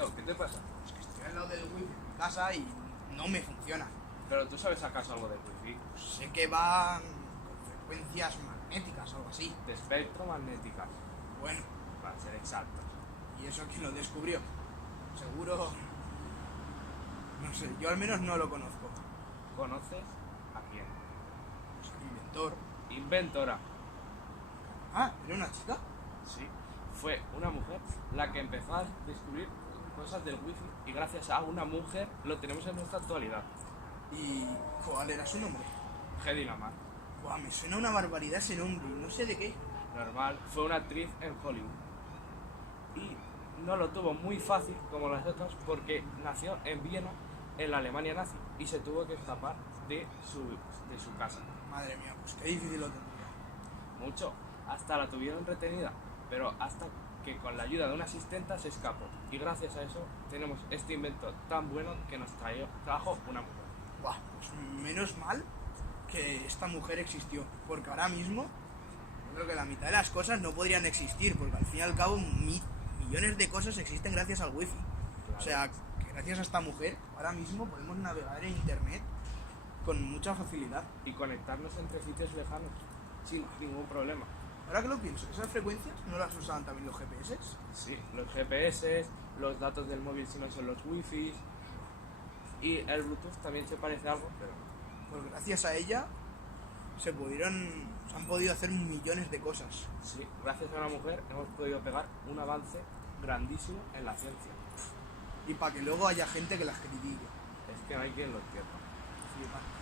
Leo, ¿qué te pasa? Es que estoy al lado del wifi en mi casa y no me funciona. ¿Pero tú sabes acaso algo de wifi? Sé que van con frecuencias magnéticas o algo así. De espectromagnéticas, Bueno, para ser exactos. ¿y eso quién lo descubrió? Seguro... No sé, yo al menos no lo conozco. ¿Conoces a quién? Pues el inventor. Inventora. Ah, ¿era una chica? Sí, fue una mujer la que empezó a descubrir cosas del wifi y gracias a una mujer lo tenemos en nuestra actualidad. ¿Y cuál era su nombre? Hedy Lamar. Buah, me suena una barbaridad ese nombre y no sé de qué. Normal, fue una actriz en Hollywood. Y no lo tuvo muy fácil como las otras porque nació en Viena, en la Alemania nazi, y se tuvo que escapar de su casa. Madre mía, pues qué difícil lo tendría. Mucho, hasta la tuvieron retenida, pero hasta que con la ayuda de una asistenta se escapó. Y gracias a eso tenemos este invento tan bueno que nos trajo una mujer. Buah, pues menos mal que esta mujer existió, porque ahora mismo yo creo que la mitad de las cosas no podrían existir, porque al fin y al cabo millones de cosas existen gracias al wifi. Claro. O sea, que gracias a esta mujer ahora mismo podemos navegar en internet con mucha facilidad. Y conectarnos entre sitios lejanos sin ningún problema. Ahora que lo pienso, ¿esas frecuencias no las usaban también los GPS? Sí, los GPS, los datos del móvil si no son los wifi. Y el Bluetooth también se parece a algo, pero Pues gracias a ella se han podido hacer millones de cosas. sí, gracias a una mujer hemos podido pegar un avance grandísimo en la ciencia. Y para que luego haya gente que las critique. Es que no hay quien lo entienda. Flipa.